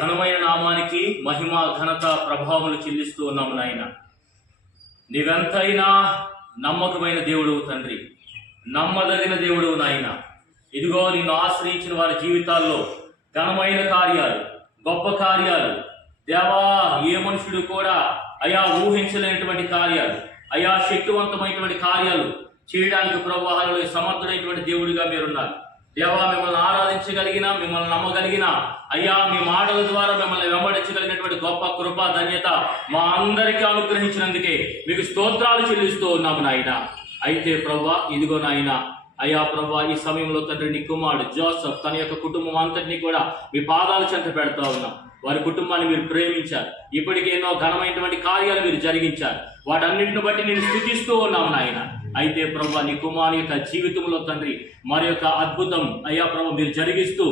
ఘనమైన నామానికి మహిమ ఘనత ప్రభావములు చెల్లిస్తూ ఉన్నాము నాయన. నీవెంతైనా నమ్మకమైన దేవుడు తండ్రి. నమ్మదగిన దేవుడు నాయన. ఇదిగో నిన్ను ఆశ్రయించిన వారి జీవితాల్లో ఘనమైన కార్యాలు గొప్ప కార్యాలు. దేవా ఏ మనుషుడు కూడా అయా ఊహించలేనటువంటి కార్యాలు అయా శక్తివంతమైనటువంటి కార్యాలు చేయడానికి ప్రవాహాలలో సమర్థుడైనటువంటి దేవుడిగా మీరున్నారు. దేవా మిమ్మల్ని ఆరాధించగలిగిన మిమ్మల్ని నమ్మగలిగిన అయ్యా మీ మాటల ద్వారా మిమ్మల్ని వెంబడించగలిగినటువంటి గొప్ప కృప ధన్యత మా అందరికీ అనుగ్రహించినందుకే మీకు స్తోత్రాలు చెల్లిస్తూ ఉన్నాము నాయన. అయితే ప్రవ్వా ఇదిగో నాయన అయ్యా ప్రభా ఈ సమయంలో తండ్రి నీ కుమారుడు జోసఫ్ తన యొక్క కుటుంబం అంతటినీ కూడా మీ పాదాలు చెంత పెడతా ఉన్నాం. వారి కుటుంబాన్ని మీరు ప్రేమించారు. ఇప్పటికే ఎన్నో ఘనమైనటువంటి కార్యాలు మీరు జరిగించారు. వాటన్నింటిని బట్టి నేను స్థుతిస్తూ ఉన్నాము నాయన. అయితే ప్రభు నీ కుమారు యొక్క జీవితంలో తండ్రి మరి యొక్క అద్భుతం అయ్యా ప్రభు మీరు జరిగిస్తూ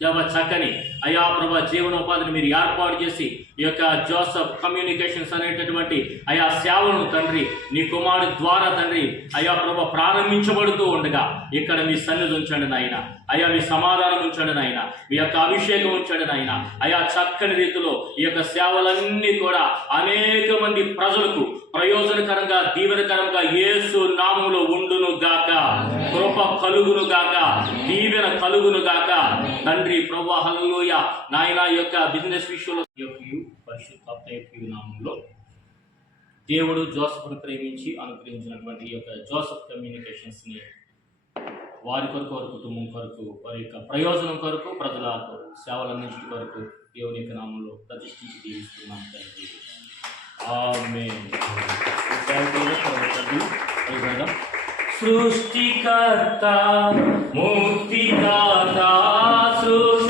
దేవ చక్కని అయా ప్రభా జీవనోపాధిని మీరు ఏర్పాటు చేసి ఈ యొక్క జోసఫ్ కమ్యూనికేషన్స్ అనేటటువంటి అయా సేవలను తండ్రి నీ కుమారుడి ద్వారా తండ్రి అయా ప్రభ ప్రారంభించబడుతూ ఉండగా ఇక్కడ మీ సన్నిధి ఉంచండి నాయన. అయా మీ సమాధానం ఉంచండి నాయన. మీ యొక్క అభిషేకం ఉంచండి నాయన. అయా చక్కని రీతిలో ఈ యొక్క సేవలన్నీ కూడా అనేక మంది ప్రజలకు ప్రయోజనకరంగా దీవెనకరంగా యేసు నామములో ఉండును గాక. కృప కలుగును గాక. దీవెన కలుగును గాక. తండ్రి ప్రభా హల్లెలూయ. నాయన యొక్క బిజినెస్ విషయంలో నామంలో దేవుడు జోసఫ్ను ప్రేమించి అనుగ్రహించినటువంటి ఈ యొక్క జోసఫ్ కమ్యూనికేషన్స్ని వారి కొరకు వారి కుటుంబం కొరకు వారి యొక్క ప్రయోజనం కొరకు ప్రజలకు సేవలు అందించడం కొరకు దేవుని యొక్క నామంలో ప్రతిష్ఠించి దీవిస్తున్నాం తండ్రి సృష్టికర్త ముక్తిదాత సృష్టి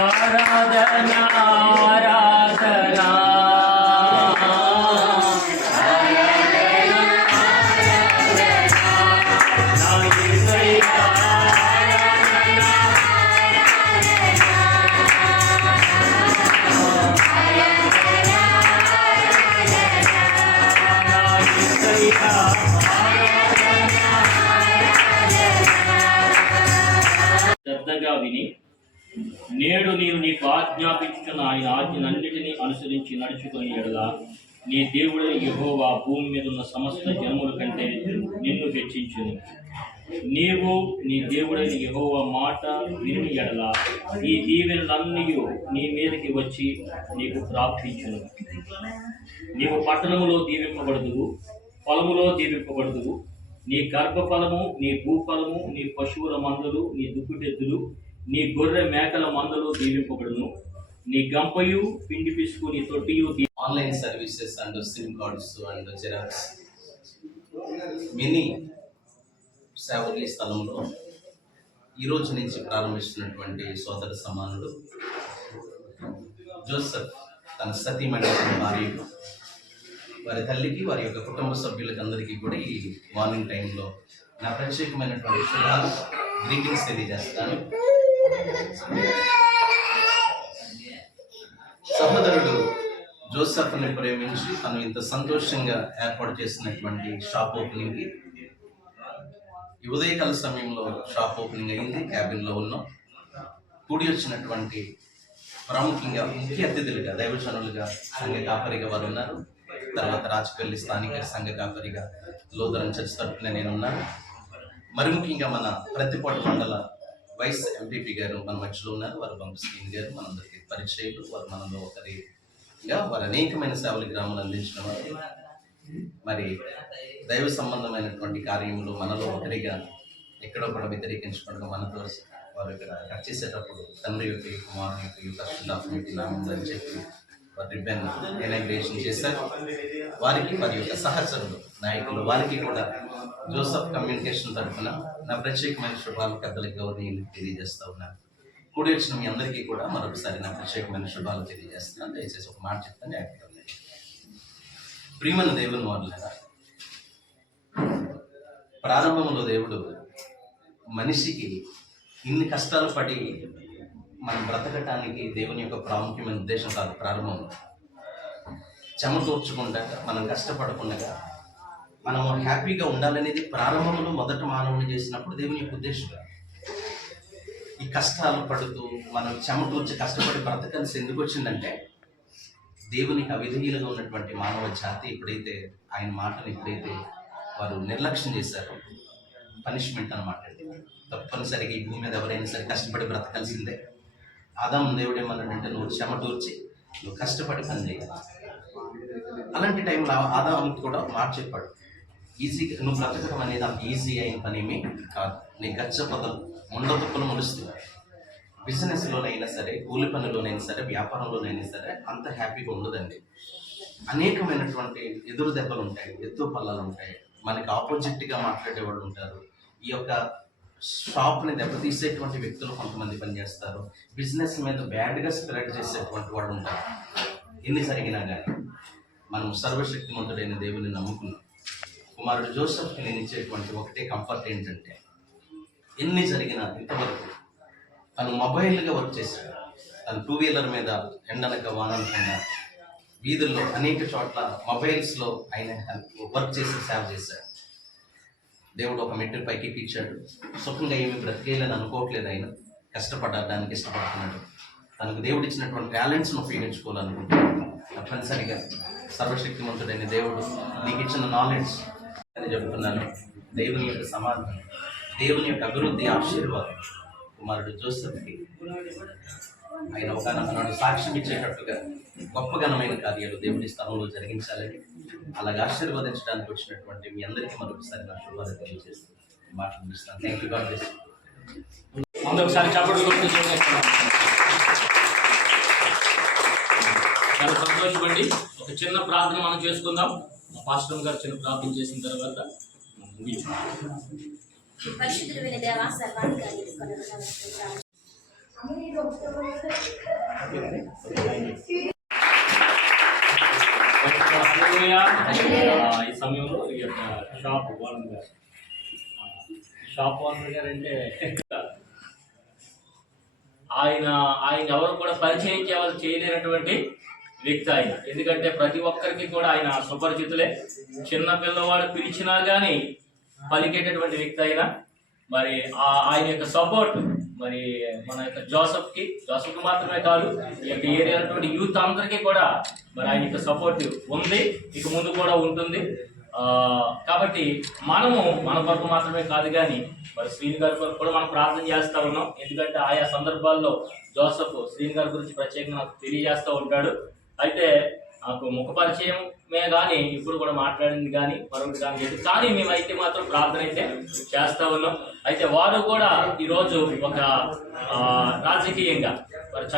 ಆರಾಧನಾ ಆರಾಧನಾ నేడు నేను నీకు ఆజ్ఞాపించుకున్న ఆయన ఆజ్ఞలన్నిటినీ అనుసరించి నడుచుకుని ఎడలా. నీ దేవుడైన యహోవా భూమి మీద ఉన్న సమస్త జనముల కంటే నిన్ను హెచ్చించును నీవు నీ దేవుడైన యెహోవా మాట విని ఎడల. ఈ దీవెనలన్నీ నీ మీదకి వచ్చి నీకు ప్రాప్తించును. నీవు పట్టణములో దీవింపబడదు పొలములో దీవింపబడదు నీ గర్భఫలము నీ భూఫలము నీ పశువుల మందులు నీ దుక్కుటెద్దులు నీ గొర్రె మేకల మందలు దీవింపబడును. నీ గంపయు పిండి పిసుకు నీ తొట్టియు దీ- online services and SIM cards and xerox mini సేవలీ స్థలంలో ఈ రోజు నుంచి ప్రారంభిస్తున్నటువంటి సోదర సమానుడు జోసఫ్ తన సతీమణి భార్య వారి తల్లికి వారి యొక్క కుటుంబ సభ్యులకి అందరికీ కూడా ఈ మార్నింగ్ టైంలో నా ప్రత్యేకమైనటువంటి శుభాలు గ్రీటింగ్స్ తెలియజేస్తాను. సహోదరుడు జోసఫ్ని ప్రేమించి తను ఇంత సంతోషంగా ఏర్పాటు చేసినటువంటి షాప్ ఓపెనింగ్కి ఈ ఉదయకాల సమయంలో షాప్ ఓపెనింగ్ అయింది క్యాబిన్లో ఉన్నాం. కూడి వచ్చినటువంటి ప్రాముఖ్యంగా ముఖ్య అతిథులుగా దైవజనులుగా సంఘ కాపరిగా వారు ఉన్నారు. తర్వాత రాజపల్లి స్థానిక సంఘ కాపరిగా లోదరం చర్చ తరఫున నేనున్నాను. మరి ముఖ్యంగా మన ప్రతిపాట మండల వైస్ ఎంపీపీ గారు మన మధ్యలో ఉన్నారు. వారు బంపస్కీన్ గారు మనందరికీ పరిచయాలు. వారు మనలో ఒకరిగా వారు అనేకమైన సేవలు గ్రామాలు అందించిన వారు. మరి దైవ సంబంధమైనటువంటి కార్యంలో మనలో ఒకరిగా ఎక్కడో కూడా వ్యతిరేకించకుండా మనతో వారు ఇక్కడ కట్ చేసేటప్పుడు తండ్రి యొక్క కుమారుని యొక్క ఈ అని చెప్పి రిబ్బన్ ఇనాగ్రేషన్ చేశారు. వారికి వారి యొక్క సహచరులు నాయకులు. వారికి కూడా జోసఫ్ కమ్యూనికేషన్ తరఫున నా ప్రత్యేకమైన శుభాలు పెద్దలకి గౌరవనీయులు తెలియజేస్తా ఉన్నాను. కూడి వచ్చిన మీ అందరికీ కూడా మరొకసారి నా ప్రత్యేకమైన శుభాలు తెలియజేస్తున్నాను దయచేసి ఒక మాట చెప్తాను యాక్టివ్ ప్రియమైన దేవుని వారులారా ప్రారంభంలో దేవుడు మనిషికి ఇన్ని కష్టాలు పడి మనం బ్రతకటానికి దేవుని యొక్క ప్రాముఖ్యమైన ఉద్దేశం కాదు ప్రారంభంలో చెమటోర్చకుండా మనం కష్టపడకుండా మనం హ్యాపీగా ఉండాలనేది ప్రారంభంలో మొదట మానవుని చేసినప్పుడు దేవుని యొక్క ఉద్దేశం ఈ కష్టాలు పడుతూ మనం చెమటూర్చి కష్టపడి బ్రతకాల్సి ఎందుకు వచ్చిందంటే దేవునికి అవిధేయులుగా ఉన్నటువంటి మానవ జాతి ఎప్పుడైతే ఆయన మాటను ఎప్పుడైతే వారు నిర్లక్ష్యం చేశారు పనిష్మెంట్ అనమాట తప్పనిసరిగా ఈ భూమి మీద ఎవరైనా సరే కష్టపడి బ్రతకాల్సిందే. ఆదాం దేవుడు ఏమన్నాడంటే నువ్వు చెమటూర్చి నువ్వు కష్టపడి పని చేయాలి అలాంటి టైంలో ఆదాముకి కూడా ఒక మాట చెప్పాడు. ఈజీగా నువ్వు బ్రతకడం అనేది అంత ఈజీ అయిన పని ఏమీ కాదు. నీ గచ్చ పదలు ముండ తుప్పలు బిజినెస్లోనైనా సరే కూలి పనిలోనైనా సరే వ్యాపారంలోనైనా సరే అంత హ్యాపీగా ఉండదండి. అనేకమైనటువంటి ఎదురు దెబ్బలు ఉంటాయి ఎత్తు పల్లాలు ఉంటాయి మనకి ఆపోజిట్గా మాట్లాడేవాళ్ళు ఉంటారు. ఈ యొక్క షాప్ని దెబ్బతీసేటువంటి వ్యక్తులు కొంతమంది పనిచేస్తారు. బిజినెస్ మీద బ్యాడ్గా స్ప్రెడ్ చేసేటువంటి వాడు ఉంటారు. ఎన్ని జరిగినా కానీ మనం సర్వశక్తిమంతుడైన దేవుని నమ్ముకున్నాం. కుమారుడు జోసఫ్కి నేను ఇచ్చేటువంటి ఒకటే కంఫర్ట్ ఏంటంటే ఎన్ని జరిగినా ఇంతవరకు తను మొబైల్గా వర్క్ చేశాడు. తను టూ వీలర్ మీద ఎండనక వాననకుండా వీధుల్లో అనేక చోట్ల మొబైల్స్లో ఆయన వర్క్ చేసి సేవ చేశాడు. దేవుడు ఒక మెట్టు పైకి ఎక్కించాడు. సుఖంగా ఏమి బ్రతికేయాలని అనుకోవట్లేదు ఆయన. కష్టపడడానికి ఇష్టపడుతున్నాడు. తనకు దేవుడు ఇచ్చినటువంటి టాలెంట్స్ను ఉపయోగించుకోవాలనుకుంటున్నాడు తప్పనిసరిగా సర్వశక్తివంతుడైన దేవుడు నీకు ఇచ్చిన నాలెడ్జ్ అని చెప్తున్నాను. దేవుని యొక్క సమాధానం దేవుని యొక్క అభివృద్ధి ఆశీర్వాదం కుమారుడు జోసఫ్కి. ఆయన ఒక సాక్ష్యం ఇచ్చేటట్టుగా గొప్ప ఘనమైన కార్యాలు దేవుని స్థలంలో జరిగించాలని అలాగే ఆశీర్వదించడానికి వచ్చినటువంటి మీ అందరికీ మరొకసారి నా శుభాలు తెలియజేస్తాను మాట ముగిస్తాను థ్యాంక్ యూ గాడ్ బ్లెస్ ముందు ఒకసారి చప్పట్లు కొట్టి చూసేస్తున్నాం చాలా సంతోషపడి ఒక చిన్న ప్రార్థన మనం చేసుకుందాం. మా పాస్టర్ గారు చిన్న ప్రార్థన చేసిన తర్వాత దేవా సర్వాధికారి కొనసాగుతున్నాను ఈ సమయంలో ఈ యొక్క షాప్ ఓనర్ గారు. షాప్ ఓనర్ గారు అంటే ఆయన ఆయన ఎవరు కూడా పరిచయం చేయాలి చేయలేనటువంటి వ్యక్తి ఆయన. ఎందుకంటే ప్రతి ఒక్కరికి కూడా ఆయన సుపరిచితులే. చిన్న పిల్లవాడు పిలిచినా కానీ పలికేటటువంటి వ్యక్తి అయినా మరి ఆయన యొక్క సపోర్ట్ మరి మన యొక్క జోసఫ్కి జోసఫ్కి మాత్రమే కాదు ఈ యొక్క ఏరియా యూత్ అందరికీ కూడా మరి ఆయన యొక్క సపోర్ట్ ఉంది. ఇక ముందు కూడా ఉంటుంది. కాబట్టి మనము మన కొరకు మాత్రమే కాదు కానీ మరి శ్రీని గారి కొరకు కూడా మనం ప్రార్థన చేస్తా ఉన్నాం. ఎందుకంటే ఆయా సందర్భాల్లో జోసఫ్ శ్రీని గారి గురించి ప్రత్యేకంగా నాకు తెలియజేస్తూ ఉంటాడు. అయితే నాకు ముఖ పరిచయమే కానీ ఇప్పుడు కూడా మాట్లాడింది కానీ మరొకటి కానీ లేదు. కానీ మేమైతే మాత్రం ప్రార్థన అయితే చేస్తూ ఉన్నాం. అయితే వారు కూడా ఈరోజు ఒక రాజకీయంగా